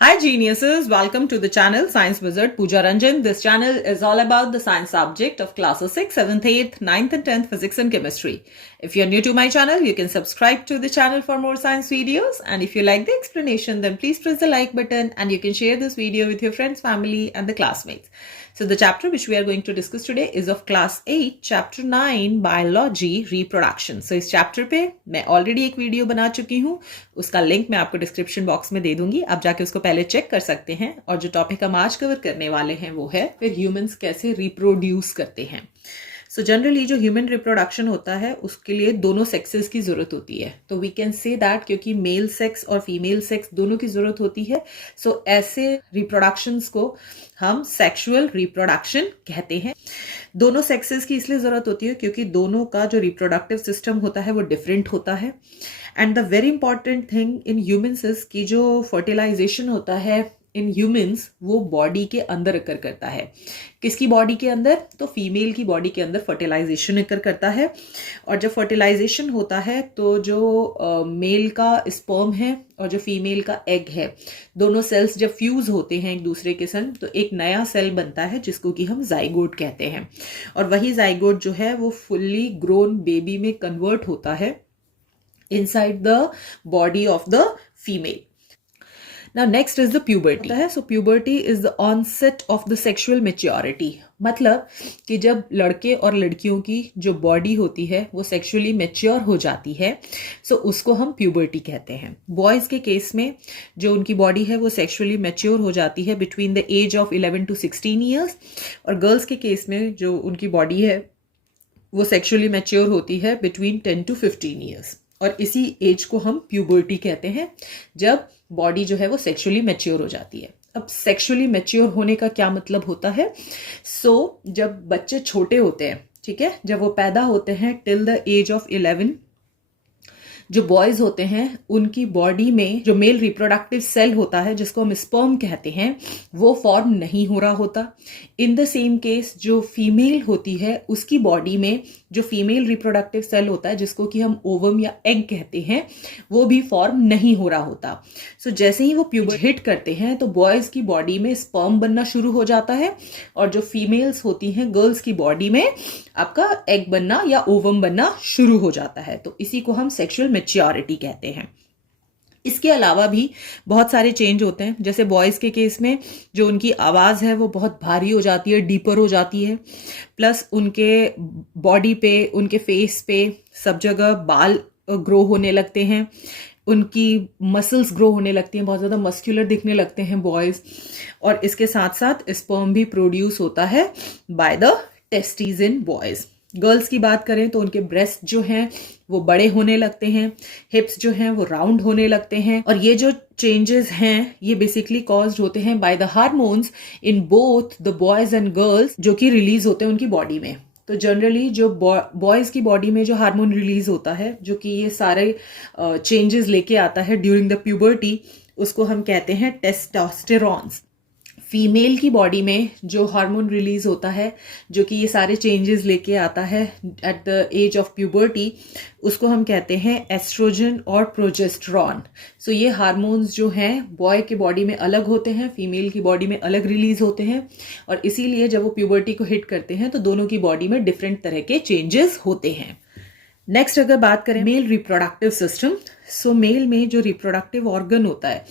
Hi geniuses, welcome to the channel Science Wizard Pooja Ranjan. This channel is all about the science subject of classes 6, 7th, 8th, 9th and 10th physics and chemistry. If you're new to my channel, you can subscribe to the channel for more science videos, and if you like the explanation, then please press the like button and you can share this video with your friends, family and the classmates. So the chapter which we are going to discuss today is of class 8, chapter 9, biology, reproduction. So इस chapter पे मैं already एक video बना चुकी हूँ, उसका link मैं आपको description box में दे दूंगी, आप जाके उसको पहले चेक कर सकते हैं। और जो टॉपिक हम आज कवर करने वाले हैं वो है फिर ह्यूमंस कैसे रिप्रोड्यूस करते हैं। सो जनरली जो ह्यूमन रिप्रोडक्शन होता है उसके लिए दोनों सेक्सेस की जरूरत होती है, तो वी कैन से दैट क्योंकि मेल सेक्स और फीमेल सेक्स दोनों की जरूरत होती है, सो ऐसे रिप्रोडक्शंस को हम सेक्सुअल रिप्रोडक्शन कहते हैं। दोनों सेक्सेस की इसलिए जरूरत होती है क्योंकि दोनों का जो रिप्रोडक्टिव सिस्टम होता है वो डिफरेंट होता है। And the very important thing in humans is की जो फर्टिलाइजेशन होता है इन ह्यूमंस वो बॉडी के अंदर अकर करता है। किसकी बॉडी के अंदर? तो फीमेल की बॉडी के अंदर फर्टिलाइजेशन अकर करता है। और जब फर्टिलाइजेशन होता है तो जो मेल का स्पर्म है और जो फीमेल का एग है, दोनों सेल्स जब फ्यूज होते हैं एक दूसरे के संग तो एक नया सेल बनता है जिसको कि हम जाइगोट कहते हैं। और वही जाइगोट जो है वो फुल्ली ग्रोन बेबी में कन्वर्ट होता है inside the body of the female. Now next is the puberty. So puberty is the onset of the sexual maturity. मतलब कि जब लड़के और लड़कियों की जो बॉडी होती है वो सेक्सुअली मैच्योर हो जाती है, सो उसको हम प्यूबर्टी कहते हैं। बॉयज़ के केस में जो उनकी बॉडी है वो सेक्सुअली मैच्योर हो जाती है between the age of 11 to 16 years, और गर्ल्स के केस में जो उनकी बॉडी है वो सेक्सुअली मैच्योर होती है बिटवीन 10 to 15 ईयर्स। और इसी एज को हम प्यूबर्टी कहते हैं, जब बॉडी जो है वो सेक्सुअली मैच्योर हो जाती है। अब सेक्सुअली मैच्योर होने का क्या मतलब होता है? जब बच्चे छोटे होते हैं, ठीक है, जब वो पैदा होते हैं टिल द एज ऑफ 11, जो बॉयज होते हैं उनकी बॉडी में जो मेल रिप्रोडक्टिव सेल होता है जिसको हम स्पर्म कहते हैं वो फॉर्म नहीं हो रहा होता। इन द सेम केस जो फीमेल होती है उसकी बॉडी में जो फीमेल रिप्रोडक्टिव सेल होता है जिसको कि हम ओवम या एग कहते हैं वो भी फॉर्म नहीं हो रहा होता। जैसे ही वो प्यूबर्टी हिट करते हैं तो बॉयज की बॉडी में स्पर्म बनना शुरू हो जाता है, और जो फीमेल्स होती हैं गर्ल्स की बॉडी में आपका एग बनना या ओवम बनना शुरू हो जाता है। तो इसी को हम सेक्सुअल मैच्योरिटी कहते हैं। इसके अलावा भी बहुत सारे चेंज होते हैं, जैसे बॉयज़ के केस में जो उनकी आवाज़ है वो बहुत भारी हो जाती है, डीपर हो जाती है, प्लस उनके बॉडी पे, उनके फेस पे सब जगह बाल ग्रो होने लगते हैं, उनकी मसल्स ग्रो होने लगती हैं, बहुत ज़्यादा मस्कुलर दिखने लगते हैं बॉयज़। और इसके साथ साथ स्पर्म भी प्रोड्यूस होता है by the testes in boys. Girls की बात करें तो उनके ब्रेस्ट जो हैं वो बड़े होने लगते हैं, हिप्स जो हैं वो राउंड होने लगते हैं, और ये जो चेंजेस हैं ये बेसिकली कॉज्ड होते हैं by the hormones in both the boys and girls जो कि रिलीज होते हैं उनकी बॉडी में। तो जनरली जो बॉयज की बॉडी में जो हार्मोन रिलीज होता है जो कि ये सारे चेंजेस लेके आता है ड्यूरिंग द प्यूबर्टी, उसको हम कहते हैं टेस्टोस्टेरॉन्स। फीमेल की बॉडी में जो हार्मोन रिलीज होता है जो कि ये सारे चेंजेस लेके आता है at the age of puberty, उसको हम कहते हैं एस्ट्रोजन और प्रोजेस्टेरॉन। ये हार्मोन्स जो हैं बॉय के बॉडी में अलग होते हैं, फीमेल की बॉडी में अलग रिलीज होते हैं, और इसीलिए जब वो प्यूबर्टी को हिट करते हैं तो दोनों की बॉडी में डिफरेंट तरह के चेंजेस होते हैं। नेक्स्ट अगर बात करें मेल रिप्रोडक्टिव सिस्टम, मेल में जो रिप्रोडक्टिव ऑर्गन होता है,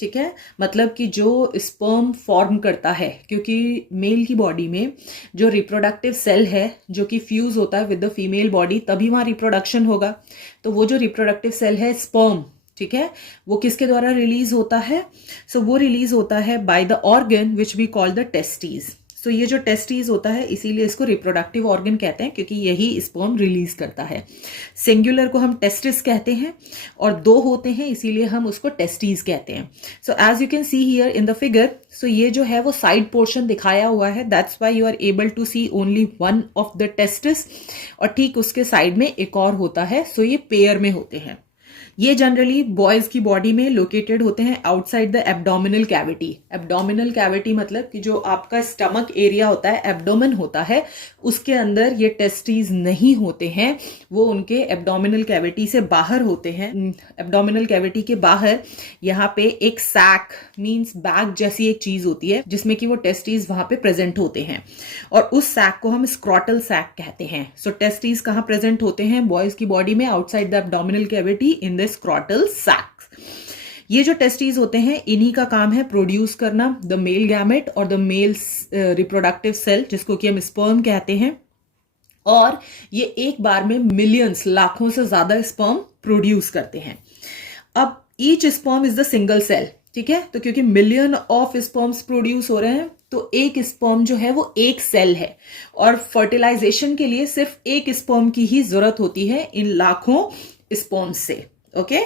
ठीक है, मतलब कि जो स्पर्म फॉर्म करता है, क्योंकि मेल की बॉडी में जो रिप्रोडक्टिव सेल है जो कि फ्यूज होता है विद द फीमेल बॉडी तभी वहाँ रिप्रोडक्शन होगा। तो वो जो रिप्रोडक्टिव सेल है स्पर्म, ठीक है, वो किसके द्वारा रिलीज होता है? वो रिलीज होता है by the organ which we call the testes. ये जो टेस्टीज होता है इसीलिए इसको रिप्रोडक्टिव ऑर्गन कहते हैं क्योंकि यही स्पर्म रिलीज करता है। सिंगुलर को हम टेस्टिस कहते हैं और दो होते हैं इसीलिए हम उसको टेस्टीज कहते हैं। As you can see here in the figure, ये जो है वो साइड पोर्शन दिखाया हुआ है, that's why you are able to see only one of the testis, और ठीक उसके साइड में एक और होता है, ये पेयर में होते हैं। ये जनरली बॉयज की बॉडी में लोकेटेड होते हैं outside the abdominal cavity. Abdominal cavity मतलब कि जो आपका स्टमक एरिया होता है, एब्डोमेन होता है, उसके अंदर ये टेस्टीज नहीं होते हैं, वो उनके एब्डोमिनल कैविटी से बाहर होते हैं। एब्डोमिनल कैविटी के बाहर यहाँ पे एक सैक मींस बैग जैसी एक चीज होती है जिसमें कि वो टेस्टीज वहां पे प्रेजेंट होते हैं, और उस सैक को हम स्क्रॉटल सैक कहते हैं। सो टेस्टीज कहाँ प्रेजेंट होते हैं बॉयज की बॉडी में? Outside the abdominal cavity in the scrotal sac. ये जो टेस्टीज होते हैं इन्हीं का काम है प्रोड्यूस करना द मेल गैमेट और द मेल रिप्रोडक्टिव सेल, जिसको कि हम स्पर्म कहते हैं। और ये एक बार में मिलियंस, लाखों से ज्यादा स्पर्म प्रोड्यूस करते हैं। अब each sperm is the single cell, ठीक है? तो क्योंकि मिलियन ऑफ स्पर्म्स प्रोड्यूस हो रहे हैं तो एक स्पर्म जो है वो एक सेल है, और फर्टिलाइजेशन के लिए सिर्फ एक स्पर्म की ही जरूरत होती है इन लाखों स्पर्म्स से। ओके,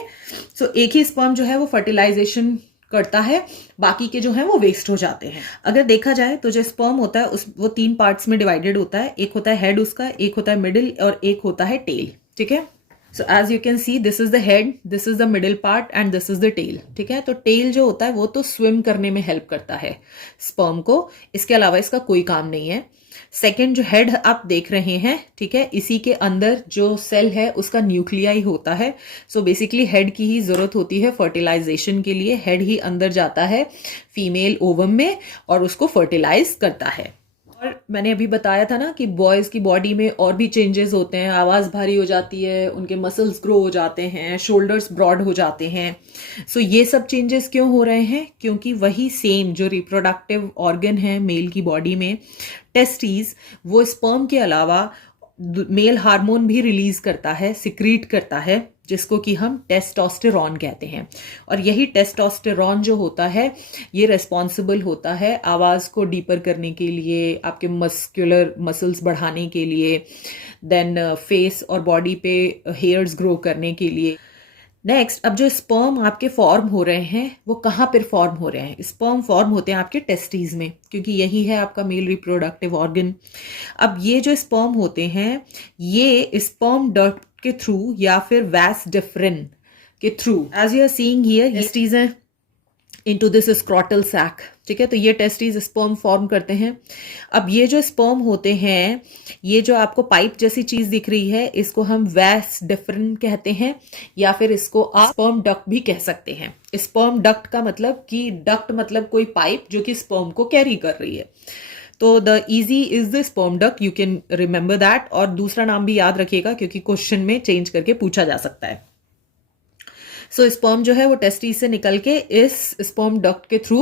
सो एक ही स्पर्म जो है वो फर्टिलाइजेशन करता है, बाकी के जो है वो वेस्ट हो जाते हैं। अगर देखा जाए तो जो स्पर्म होता है वो 3 पार्ट्स में डिवाइडेड होता है। एक होता है हेड उसका, एक होता है मिडिल और एक होता है टेल, ठीक है? So as you can see this is the head, this is the middle part and this is the tail, ठीक है? तो टेल जो होता है वो तो स्विम करने में हेल्प करता है स्पर्म को, इसके अलावा इसका कोई काम नहीं है। सेकेंड जो हेड आप देख रहे हैं, ठीक है, इसी के अंदर जो सेल है उसका न्यूक्लियाई होता है। सो बेसिकली हेड की ही जरूरत होती है फर्टिलाइजेशन के लिए। हेड ही अंदर जाता है फीमेल ओवम में और उसको फर्टिलाइज करता है। और मैंने अभी बताया था ना कि बॉयज की बॉडी में और भी चेंजेस होते हैं, आवाज भारी हो जाती है, उनके मसल्स ग्रो हो जाते हैं, शोल्डर्स ब्रॉड हो जाते हैं। सो ये सब चेंजेस क्यों हो रहे हैं? क्योंकि वही सेम जो रिप्रोडक्टिव ऑर्गन है मेल की बॉडी में, टेस्टीज, वो स्पर्म के अलावा मेल हार्मोन भी रिलीज करता है, सिक्रीट करता है, जिसको कि हम टेस्टोस्टेरॉन कहते हैं। और यही टेस्टोस्टेरॉन जो होता है ये रिस्पॉन्सिबल होता है आवाज को डीपर करने के लिए, आपके मस्कुलर मसल्स बढ़ाने के लिए, देन फेस और बॉडी पे हेयर्स ग्रो करने के लिए। नेक्स्ट, अब जो स्पर्म आपके फॉर्म हो रहे हैं वो कहाँ पर फॉर्म हो रहे हैं? स्पर्म फॉर्म होते हैं आपके टेस्टीज में, क्योंकि यही है आपका मेल रिप्रोडक्टिव ऑर्गन। अब ये जो स्पर्म होते हैं ये स्पर्म डक्ट के थ्रू या फिर वैस डिफरेन के थ्रू, as you are seeing here, testes हैं इनटू दिस स्क्रॉटल सैक, ठीक है? तो ये टेस्टीज स्पर्म फॉर्म करते हैं। अब ये जो स्पर्म होते हैं, ये जो आपको पाइप जैसी चीज दिख रही है, इसको हम वैस डिफरेन कहते हैं, या फिर इसको आप स्पर्म डक्ट भी कह सकते हैं। स्पर्म डक्ट का मतलब कि डक्ट मतलब कोई पाइप जो कि स्पर्म को कैरी कर रही है। तो the easy is the sperm duct, you can remember that. और दूसरा नाम भी याद रखिएगा क्योंकि क्वेश्चन में चेंज करके पूछा जा सकता है। सो स्पर्म जो है वो टेस्टिस से निकल के इस स्पर्म डक्ट के थ्रू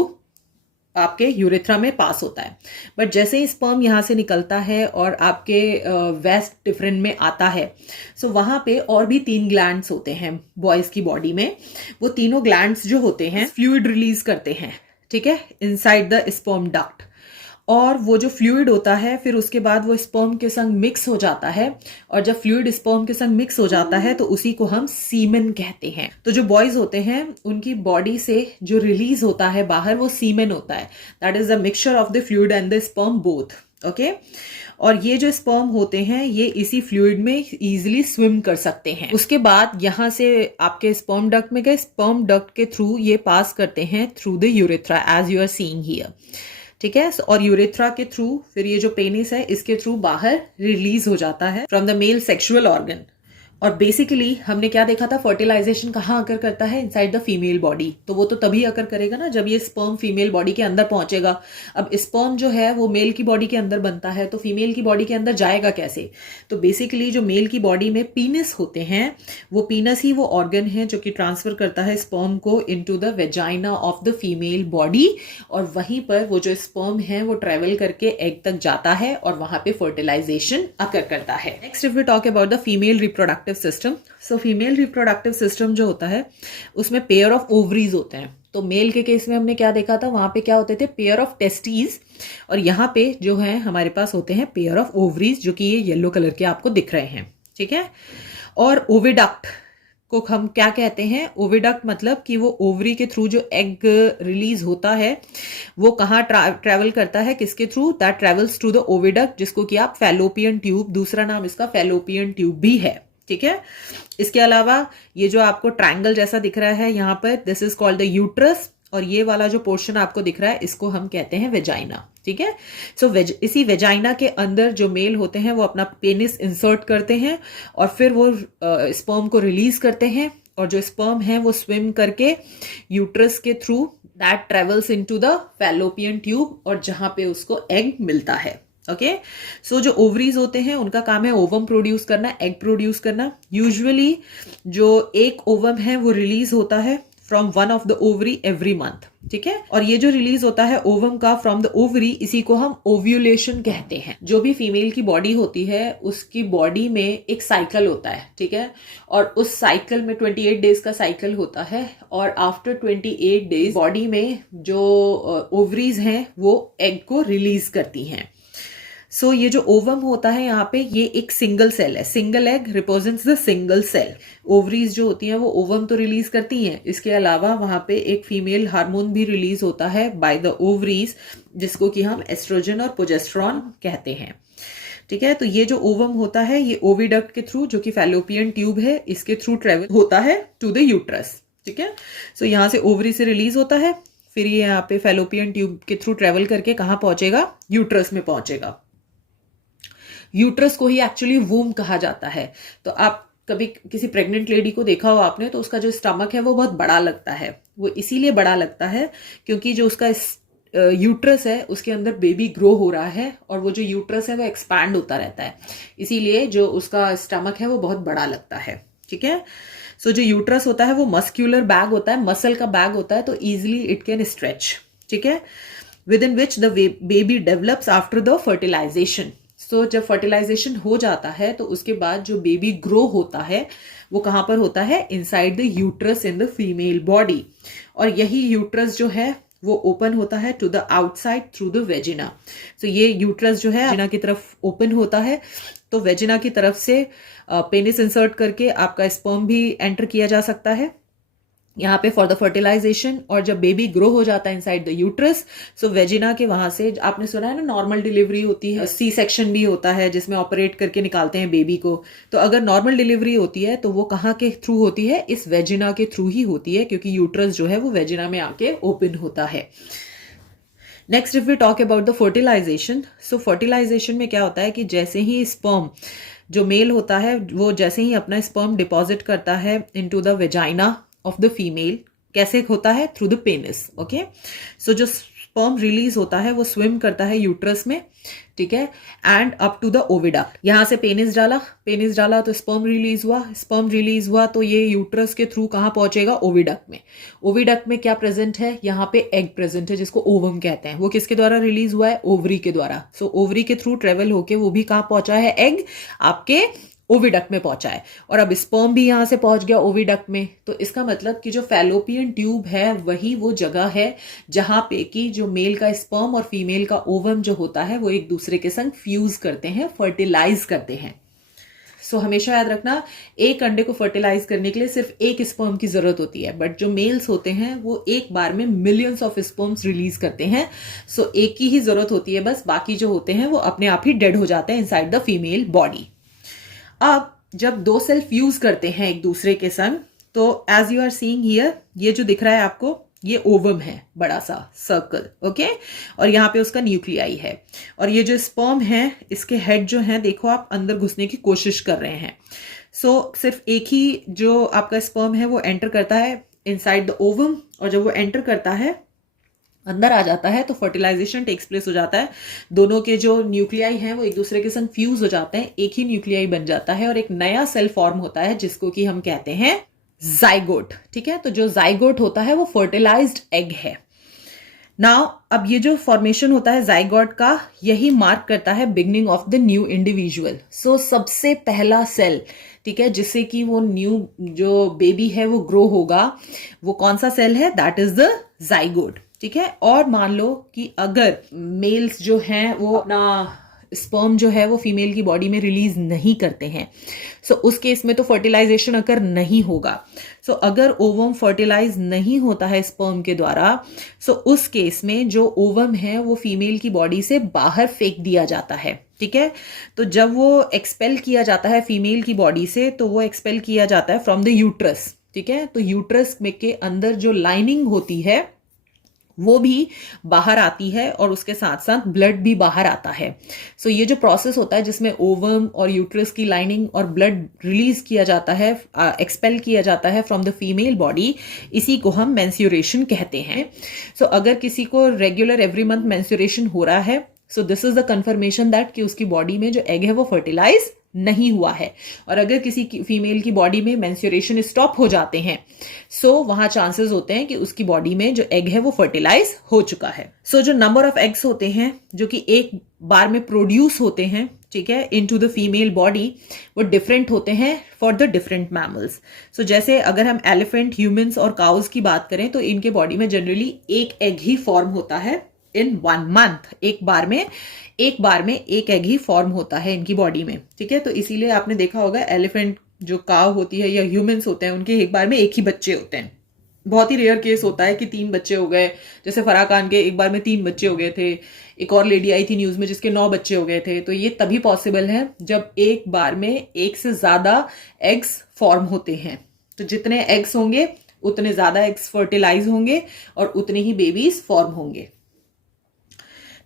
आपके यूरेथ्रा में पास होता है। बट जैसे ही स्पर्म यहाँ से निकलता है और आपके वेस्ट डिफरेंट में आता है, सो वहां पे और भी 3 ग्लैंड्स होते हैं बॉयज की बॉडी में। वो तीनों ग्लैंड्स जो होते हैं फ्लूइड रिलीज करते हैं, ठीक है, इनसाइड द स्पर्म डक्ट। और वो जो फ्लूइड होता है फिर उसके बाद वो स्पर्म के संग मिक्स हो जाता है, और जब फ्लूइड स्पर्म के संग मिक्स हो जाता है तो उसी को हम सीमेन कहते हैं। तो जो बॉयज होते हैं उनकी बॉडी से जो रिलीज होता है बाहर वो सीमेन होता है, that is the mixture of the fluid and the sperm both, okay. और ये जो स्पर्म होते हैं ये इसी फ्लूइड में इजीली स्विम कर सकते हैं। उसके बाद यहाँ से आपके स्पर्म डक्ट में गए, स्पर्म डक्ट के थ्रू ये पास करते हैं through the urethra as you are seeing here, ठीक है। और यूरेथ्रा के थ्रू फिर ये जो पेनिस है इसके थ्रू बाहर रिलीज हो जाता है from the male sexual organ. और बेसिकली हमने क्या देखा था, फर्टिलाइजेशन कहाँ अकर करता है? Inside the female body. तो वो तो तभी अकर करेगा ना जब ये स्पर्म फीमेल बॉडी के अंदर पहुंचेगा। अब स्पर्म जो है वो मेल की बॉडी के अंदर बनता है, तो फीमेल की बॉडी के अंदर जाएगा कैसे? तो बेसिकली जो मेल की बॉडी में पीनस होते हैं, वो पीनस ही वो ऑर्गन है जो कि ट्रांसफर करता है स्पर्म को into the vagina of the female body, और वहीं पर वो जो स्पर्म है वो ट्रेवल करके एग तक जाता है और वहां पे फर्टिलाइजेशन अकर करता है। Next if we talk about the female reproductive system, so female reproductive system जो होता है उसमें पेयर ऑफ ओवरीज होते हैं। तो मेल के केस में हमने क्या देखा था, वहां पे क्या होते थे, पेयर ऑफ टेस्टीज, और यहाँ पे जो है हमारे पास होते हैं पेयर ऑफ ओवरीज, जो कि ये येलो कलर के आपको दिख रहे हैं, ठीक है। और ओविडक्ट को हम क्या कहते हैं? ओविडक्ट मतलब कि वो ओवरी के थ्रू जो एग रिलीज होता है वो कहाँ ट्रैवल करता है, किसके through? That travels through the oviduct, जिसको कि आप फैलोपियन ट्यूब, दूसरा नाम इसका फैलोपियन ट्यूब भी है, ठीक है। इसके अलावा ये जो आपको ट्रायंगल जैसा दिख रहा है यहाँ पर, this is called the uterus, और ये वाला जो पोर्शन आपको दिख रहा है इसको हम कहते हैं वेजाइना, ठीक है। सो इसी वेजाइना के अंदर जो मेल होते हैं वो अपना पेनिस इंसर्ट करते हैं और फिर वो स्पर्म को रिलीज करते हैं, और जो स्पर्म है वो स्विम करके यूट्रस के through that travels into the fallopian tube, और जहां पे उसको एग मिलता है। ओके, सो जो ओवरीज होते हैं उनका काम है ओवम प्रोड्यूस करना, एग प्रोड्यूस करना। यूजुअली जो एक ओवम है वो रिलीज होता है from one of the ovary every month, ठीक है। और ये जो रिलीज होता है ओवम का फ्रॉम द ओवरी, इसी को हम ओव्यूलेशन कहते हैं। जो भी फीमेल की बॉडी होती है उसकी बॉडी में एक साइकिल होता है, ठीक है, और उस साइकिल में 28 डेज का साइकिल होता है, और आफ्टर 28 डेज बॉडी में जो ओवरीज हैं वो एग को रिलीज करती हैं। सो ये जो ओवम होता है यहाँ पे, ये एक सिंगल सेल है, single egg represents the single cell. Ovaries जो होती हैं वो ओवम तो रिलीज करती हैं, इसके अलावा वहां पे एक फीमेल हार्मोन भी रिलीज होता है बाय द ओवरीज, जिसको कि हम एस्ट्रोजन और प्रोजेस्टेरॉन कहते हैं, ठीक है। तो ये जो ओवम होता है ये ओविडक्ट के थ्रू, जो कि फैलोपियन ट्यूब है, इसके थ्रू ट्रेवल होता है टू द यूट्रस, ठीक है। सो यहाँ से ओवरी से रिलीज होता है, फिर ये यहाँ पे फैलोपियन ट्यूब के थ्रू ट्रेवल करके कहाँ पहुंचेगा, यूट्रस में पहुंचेगा। यूट्रस को ही एक्चुअली वूम कहा जाता है। तो आप कभी किसी प्रेग्नेंट लेडी को देखा हो आपने, तो उसका जो स्टमक है वो बहुत बड़ा लगता है। वो इसीलिए बड़ा लगता है क्योंकि जो उसका यूट्रस है उसके अंदर बेबी ग्रो हो रहा है, और वो जो यूट्रस है वो एक्सपैंड होता रहता है, इसीलिए जो उसका स्टमक है वो बहुत बड़ा लगता है, ठीक है। सो जो यूट्रस होता है वो मस्क्यूलर बैग होता है, मसल का बैग होता है, तो इजिली इट कैन स्ट्रेच, ठीक है, within which the baby develops after the fertilisation. So जब फर्टिलाइजेशन हो जाता है तो उसके बाद जो बेबी ग्रो होता है वो कहाँ पर होता है, inside the uterus in the female body, और यही यूट्रस जो है वो ओपन होता है to the outside through the vagina. So ये यूट्रस जो है वेजिना की तरफ ओपन होता है, तो वेजिना की तरफ से पेनिस इंसर्ट करके आपका स्पर्म भी एंटर किया जा सकता है यहाँ पे फॉर द फर्टिलाइजेशन। और जब बेबी ग्रो हो जाता है inside the uterus, so vagina के वहां से, आपने सुना है ना नॉर्मल डिलीवरी होती है, सी सेक्शन भी होता है जिसमें ऑपरेट करके निकालते हैं बेबी को। तो अगर नॉर्मल डिलीवरी होती है तो वो कहाँ के थ्रू होती है, इस वेजिना के थ्रू ही होती है, क्योंकि यूट्रस जो है वो वेजिना में आके ओपन होता है। Next if we talk about the fertilisation, so fertilisation में क्या होता है कि जैसे ही स्पर्म जो मेल होता है वो जैसे ही अपना स्पर्म डिपॉजिट करता है into the vagina of the female, कैसे होता है, थ्रू द पेनिस, ओके। सो जो स्पर्म रिलीज होता है वो स्विम करता है यूट्रस में, ठीक है, and up to the oviduct. यहां से पेनिस डाला तो स्पर्म रिलीज हुआ तो ये यूट्रस के थ्रू कहां पहुंचेगा, ओविडक्ट में। ओविडक्ट में क्या प्रेजेंट है, यहाँ पे एग प्रेजेंट है जिसको ओवम कहते हैं। वो किसके द्वारा रिलीज हुआ है, ओवरी के द्वारा। सो ओवरी के थ्रू ट्रेवल होके वो भी कहां पहुंचा है, एग आपके ओविडक्ट में पहुंचा है, और अब स्पर्म भी यहां से पहुंच गया ओविडक्ट में। तो इसका मतलब कि जो फैलोपियन ट्यूब है वही वो जगह है जहां पे कि जो मेल का स्पर्म और फीमेल का ओवम जो होता है वो एक दूसरे के संग फ्यूज करते हैं, फर्टिलाइज करते हैं। सो हमेशा याद रखना, एक अंडे को फर्टिलाइज करने के लिए सिर्फ एक स्पर्म की जरूरत होती है, बट जो मेल्स होते हैं वो एक बार में मिलियंस ऑफ स्पर्म्स रिलीज करते हैं। सो एक की ही जरूरत होती है बस, बाकी जो होते हैं वो अपने आप ही डेड हो जाते हैं इनसाइड द फीमेल बॉडी। अब जब दो सेल फ्यूज करते हैं एक दूसरे के संग, तो as you are seeing here, ये जो दिख रहा है आपको ये ओवम है, बड़ा सा सर्कल, ओके, और यहाँ पे उसका न्यूक्लियाई है, और ये जो स्पर्म है इसके हेड जो है देखो आप अंदर घुसने की कोशिश कर रहे हैं। सो सिर्फ एक ही जो आपका स्पर्म है वो एंटर करता है इनसाइड द ओवम, और जब वो एंटर करता है अंदर आ जाता है तो फर्टिलाइजेशन टेक्स प्लेस हो जाता है। दोनों के जो न्यूक्लियाई हैं वो एक दूसरे के संग फ्यूज हो जाते हैं, एक ही न्यूक्लियाई बन जाता है और एक नया सेल फॉर्म होता है जिसको कि हम कहते हैं जाइगोट, ठीक है। तो जो जाइगोट होता है वो फर्टिलाइज्ड एग है। नाउ अब ये जो फॉर्मेशन होता है जाइगोट का, यही मार्क करता है beginning of the new individual. So सबसे पहला सेल, ठीक है, जिससे कि वो न्यू जो बेबी है वो ग्रो होगा, वो कौन सा सेल है, दैट इज द जाइगोट, ठीक है। और मान लो कि अगर मेल्स जो हैं वो अपना स्पर्म जो है वो फीमेल की बॉडी में रिलीज नहीं करते हैं। सो उस केस में तो फर्टिलाइजेशन अकर नहीं होगा। सो अगर ओवम फर्टिलाइज नहीं होता है स्पर्म के द्वारा, सो उस केस में जो ओवम है वो फीमेल की बॉडी से बाहर फेंक दिया जाता है। ठीक है, तो जब वो एक्सपेल किया जाता है फीमेल की बॉडी से, तो वो एक्सपेल किया जाता है फ्रॉम द यूट्रस। ठीक है, तो यूट्रस में के अंदर जो लाइनिंग होती है वो भी बाहर आती है और उसके साथ साथ ब्लड भी बाहर आता है। सो ये जो प्रोसेस होता है जिसमें ओवम और यूट्रस की लाइनिंग और ब्लड रिलीज किया जाता है, एक्सपेल किया जाता है फ्रॉम द फीमेल बॉडी, इसी को हम मेंस्ट्रुएशन कहते हैं। सो अगर किसी को रेगुलर एवरी मंथ मेंस्ट्रुएशन हो रहा है, सो this is the confirmation that कि उसकी बॉडी में जो एग है वो फर्टिलाइज नहीं हुआ है। और अगर किसी फीमेल की बॉडी में मेंस्ट्रुएशन स्टॉप हो जाते हैं, सो वहां चांसेस होते हैं कि उसकी बॉडी में जो एग है वो फर्टिलाइज हो चुका है। सो जो नंबर ऑफ एग्स होते हैं जो कि एक बार में प्रोड्यूस होते हैं, ठीक है, इनटू द फीमेल बॉडी, वो डिफरेंट होते हैं फॉर द डिफरेंट मैमल्स। सो जैसे अगर हम एलिफेंट, ह्यूमंस और काउज की बात करें तो इनके बॉडी में जनरली एक एग ही फॉर्म होता है इन 1 मंथ। एक बार में एक एग ही फॉर्म होता है इनकी बॉडी में। ठीक है, तो इसीलिए आपने देखा होगा एलिफेंट जो काव होती है या ह्यूमंस होते हैं उनके एक बार में एक ही बच्चे होते हैं। बहुत ही रेयर केस होता है कि 3 बच्चे हो गए, जैसे फराह खान के एक बार में 3 बच्चे हो गए थे। एक और लेडी आई थी न्यूज में जिसके 9 बच्चे हो गए थे। तो ये तभी पॉसिबल है जब एक बार में एक से ज्यादा एग्स फॉर्म होते हैं। तो जितने एग्स होंगे उतने ज्यादा एग्स फर्टिलाइज होंगे और उतने ही बेबीज फॉर्म होंगे।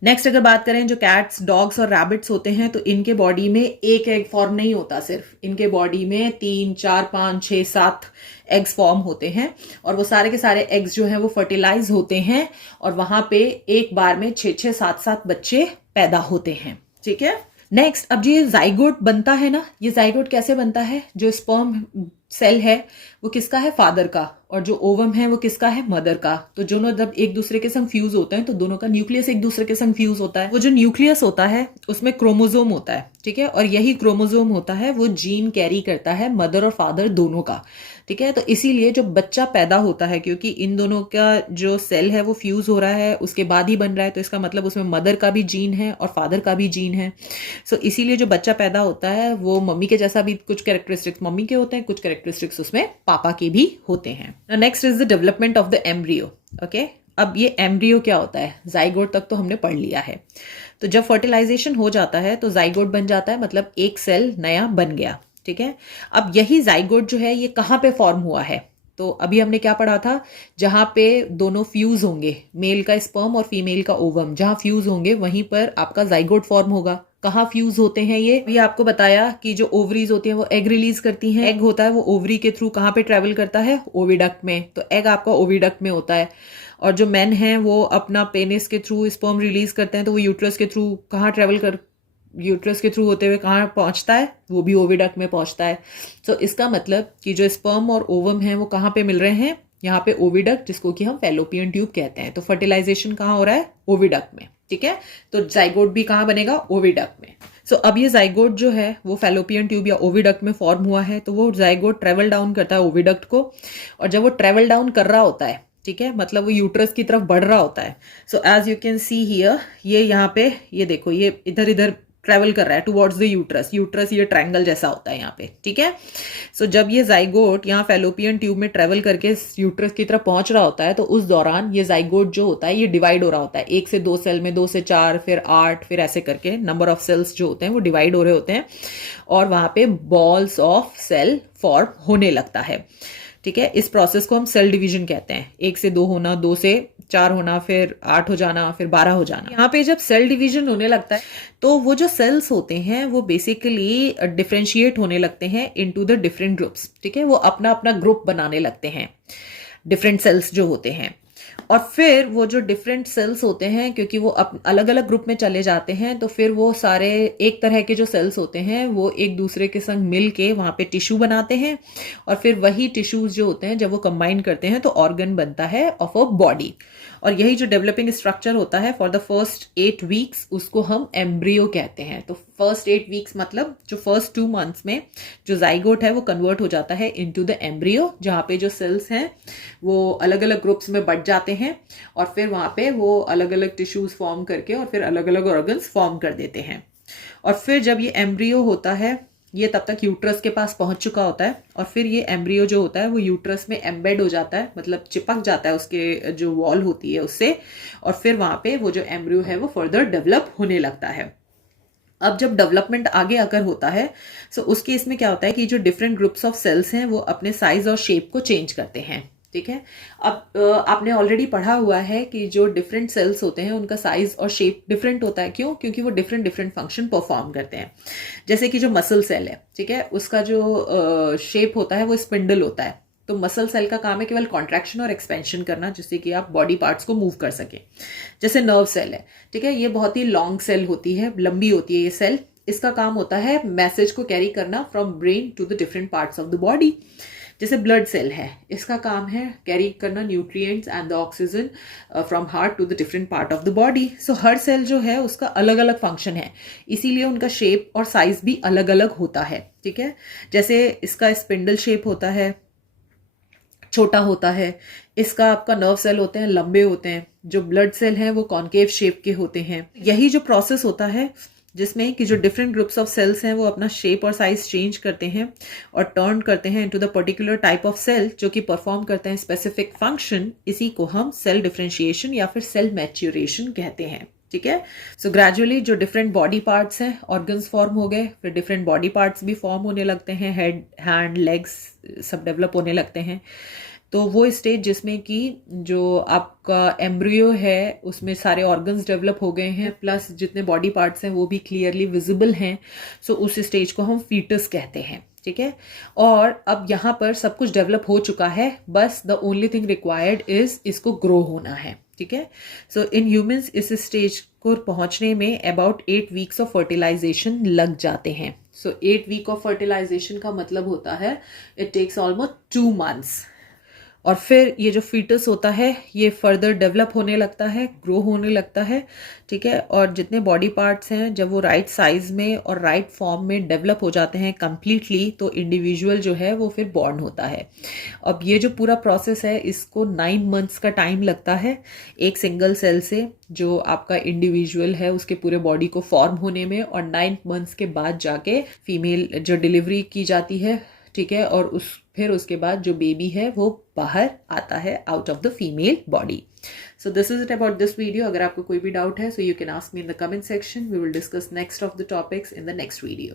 नेक्स्ट अगर बात करें जो कैट्स, डॉग्स और रैबिट्स होते हैं, तो इनके बॉडी में एक एग फॉर्म नहीं होता, सिर्फ इनके बॉडी में 3, 4, 5, 6, 7 एग्स फॉर्म होते हैं और वो सारे के सारे एग्स जो हैं वो फर्टिलाइज होते हैं और वहां पे एक बार में 6-6, 7-7 बच्चे पैदा होते हैं। ठीक है, नेक्स्ट अब ये जाइगोट बनता है ना, ये जाइगोट कैसे बनता है? जो स्पर्म सेल है वो किसका है? फादर का, और जो ओवम है वो किसका है? मदर का। तो दोनों जब एक दूसरे के संग फ्यूज होते हैं तो दोनों का न्यूक्लियस एक दूसरे के संग फ्यूज होता है। वो जो न्यूक्लियस होता है उसमें क्रोमोजोम होता है, ठीक है, और यही क्रोमोजोम होता है वो जीन कैरी करता है मदर और फादर दोनों का। ठीक है, तो इसीलिए जो बच्चा पैदा होता है, क्योंकि इन दोनों का जो सेल है वो फ्यूज हो रहा है उसके बाद ही बन रहा है, तो इसका मतलब उसमें मदर का भी जीन है और फादर का भी जीन है। सो इसीलिए जो बच्चा पैदा होता है वो मम्मी के जैसा भी कुछ कैरेक्टरिस्टिक्स मम्मी के होते हैं, कुछ कैरेक्टरिस्टिक्स उसमें पापा के भी होते हैं। Next is the development of the embryo. Okay, अब ये एम्ब्रियो क्या होता है? जाइगोट तक तो हमने पढ़ लिया है। तो जब फर्टिलाइजेशन हो जाता है तो जाइगोट बन जाता है, मतलब एक सेल नया बन गया। ठीक है, अब यही जाइगोट जो है ये कहाँ पे फॉर्म हुआ है? तो अभी हमने क्या पढ़ा था? जहां पे दोनों फ्यूज होंगे, मेल का स्पर्म और फीमेल का ओवम जहां फ्यूज होंगे वहीं पर आपका जाइगोट फॉर्म होगा। कहाँ फ्यूज होते हैं ये आपको बताया कि जो ओवरीज होती हैं वो एग रिलीज करती हैं। एग होता है वो ओवरी के थ्रू कहाँ पे ट्रेवल करता है? ओविडक्ट में। तो एग आपका ओविडक्ट में होता है। और जो मेन हैं वो अपना पेनिस के थ्रू स्पर्म रिलीज करते हैं, तो वो यूट्रस के थ्रू यूट्रस के थ्रू होते हुए कहाँ पहुंचता है? वो भी ओविडक्ट में पहुंचता है। तो इसका मतलब कि जो स्पर्म और ओवम है वो कहाँ पे मिल रहे हैं? यहाँ पे ओविडक्ट, जिसको कि हम फैलोपियन ट्यूब कहते हैं। तो फर्टिलाइजेशन कहाँ हो रहा है? ओविडक्ट में। ठीक है, तो जाइगोट भी कहाँ बनेगा? ओविडक्ट में। सो अब ये जाइगोट जो है वो फैलोपियन ट्यूब या ओविडक्ट में फॉर्म हुआ है, तो वो जाइगोट ट्रेवल डाउन करता है ओविडक्ट को, और जब वो ट्रेवल डाउन कर रहा होता है, ठीक है, मतलब वो यूट्रस की तरफ बढ़ रहा होता है। So as you can see here, ये यहाँ पे ये देखो, ये इधर इधर ट्रेवल कर रहा है टुवर्ड्स द यूट्रस। यूट्रस ये ट्रायंगल जैसा होता है यहाँ पे। ठीक है, सो जब ये जाइगोट यहाँ फैलोपियन ट्यूब में ट्रेवल करके यूट्रस की तरफ पहुंच रहा होता है, तो उस दौरान ये जाइगोट जो होता है ये डिवाइड हो रहा होता है। 1 से 2 सेल में, 2 से 4, फिर 8, फिर ऐसे करके नंबर ऑफ सेल्स जो होते हैं वो डिवाइड हो रहे होते हैं और वहां पे बॉल्स ऑफ सेल फॉर्म होने लगता है। ठीक है, इस प्रोसेस को हम सेल डिवीजन कहते हैं। 1 से 2 होना, 2 से 4 होना, फिर 8 हो जाना, फिर 12 हो जाना। यहाँ पे जब सेल डिवीजन होने लगता है तो वो जो सेल्स होते हैं वो बेसिकली डिफरेंशिएट होने लगते हैं इनटू द डिफरेंट ग्रुप्स। ठीक है, वो अपना अपना ग्रुप बनाने लगते हैं, डिफरेंट सेल्स जो होते हैं। और फिर वो जो डिफरेंट सेल्स होते हैं, क्योंकि वो अलग अलग ग्रुप में चले जाते हैं, तो फिर वो सारे एक तरह के जो सेल्स होते हैं वो एक दूसरे के संग मिल के वहां पे टिश्यू बनाते हैं, और फिर वही टिश्यूज जो होते हैं जब वो कंबाइन करते हैं तो ऑर्गन बनता है ऑफ अ बॉडी। और यही जो डेवलपिंग स्ट्रक्चर होता है फॉर द फर्स्ट 8 वीक्स, उसको हम एम्ब्रियो कहते हैं। तो फर्स्ट 8 वीक्स मतलब जो फर्स्ट 2 मंथ्स में जो जाइगोट है वो कन्वर्ट हो जाता है इनटू द एम्ब्रियो, जहाँ पे जो सेल्स हैं वो अलग अलग ग्रुप्स में बट जाते हैं और फिर वहां पे वो अलग अलग टिश्यूज फॉर्म करके और फिर अलग अलग ऑर्गन्स फॉर्म कर देते हैं। और फिर जब ये एम्ब्रियो होता है, ये तब तक यूट्रस के पास पहुंच चुका होता है, और फिर ये एम्ब्रियो जो होता है वो यूट्रस में एम्बेड हो जाता है, मतलब चिपक जाता है उसके जो वॉल होती है उससे, और फिर वहां पे वो जो एम्ब्रियो है वो फर्दर डेवलप होने लगता है। अब जब डेवलपमेंट आगे आकर होता है, सो उस केस में क्या होता है कि जो डिफरेंट ग्रुप्स ऑफ सेल्स हैं वो अपने साइज और शेप को चेंज करते हैं। ठीक है, अब आपने ऑलरेडी पढ़ा हुआ है कि जो डिफरेंट सेल्स होते हैं उनका साइज और शेप डिफरेंट होता है। क्यों? क्योंकि वो डिफरेंट डिफरेंट फंक्शन परफॉर्म करते हैं। जैसे कि जो मसल सेल है, ठीक है, उसका जो शेप होता है वो स्पिंडल होता है। तो मसल सेल का काम है केवल कॉन्ट्रैक्शन और एक्सपेंशन करना, जिससे कि आप बॉडी पार्ट्स को मूव कर सकें। जैसे नर्व सेल है, ठीक है, ये बहुत ही लॉन्ग सेल होती है, लंबी होती है ये सेल। इसका काम होता है मैसेज को कैरी करना from brain to the different parts of the body. जैसे ब्लड सेल है, इसका काम है कैरी करना nutrients and the oxygen from heart to the different part of the body. So हर सेल जो है उसका अलग अलग फंक्शन है, इसीलिए उनका शेप और साइज भी अलग अलग होता है। ठीक है, जैसे इसका स्पिंडल शेप होता है, छोटा होता है। इसका आपका नर्व सेल होते हैं, लंबे होते हैं। जो ब्लड सेल हैं वो कॉन्केव शेप के होते हैं। यही जो प्रोसेस होता है जिसमें कि जो डिफरेंट ग्रुप्स ऑफ सेल्स हैं वो अपना शेप और साइज चेंज करते हैं और टर्न करते हैं into the particular type of cell जो कि परफॉर्म करते हैं स्पेसिफिक फंक्शन। इसी को हम सेल डिफरेंशिएशन या फिर सेल मैच्योरेशन कहते हैं। ठीक है, सो ग्रेजुअली जो डिफरेंट बॉडी पार्ट्स हैं, ऑर्गन्स फॉर्म हो गए, फिर डिफरेंट बॉडी पार्ट्स भी फॉर्म होने लगते हैं, हेड, हैंड, लेग्स सब डेवलप होने लगते हैं। तो वो स्टेज जिसमें कि जो आपका एम्ब्रियो है उसमें सारे ऑर्गन्स डेवलप हो गए हैं, प्लस जितने बॉडी पार्ट्स हैं वो भी क्लियरली विजिबल हैं, सो उस स्टेज को हम फीटस कहते हैं। ठीक है, और अब यहाँ पर सब कुछ डेवलप हो चुका है, बस the only thing required is इसको ग्रो होना है। ठीक है, सो इन ह्यूमंस इस स्टेज को पहुंचने में अबाउट 8 वीक्स ऑफ फर्टिलाइजेशन लग जाते हैं। सो 8 वीक ऑफ फर्टिलाइजेशन का मतलब होता है इट टेक्स ऑलमोस्ट 2 months। और फिर ये जो फीटस होता है ये फर्दर डेवलप होने लगता है, ग्रो होने लगता है। ठीक है, और जितने बॉडी पार्ट्स हैं जब वो राइट साइज में और राइट फॉर्म में डेवलप हो जाते हैं कंप्लीटली, तो इंडिविजुअल जो है वो फिर बॉर्न होता है। अब ये जो पूरा प्रोसेस है इसको 9 months का टाइम लगता है एक सिंगल सेल से जो आपका इंडिविजुअल है उसके पूरे बॉडी को फॉर्म होने में, और 9 months के बाद जाके फीमेल जो डिलीवरी की जाती है। ठीक है, और फिर उसके बाद जो बेबी है वो बाहर आता है out of the female body. So this is it about this video. अगर आपको कोई भी डाउट है so you can ask me in the comment section. We will discuss next of the topics in the next video.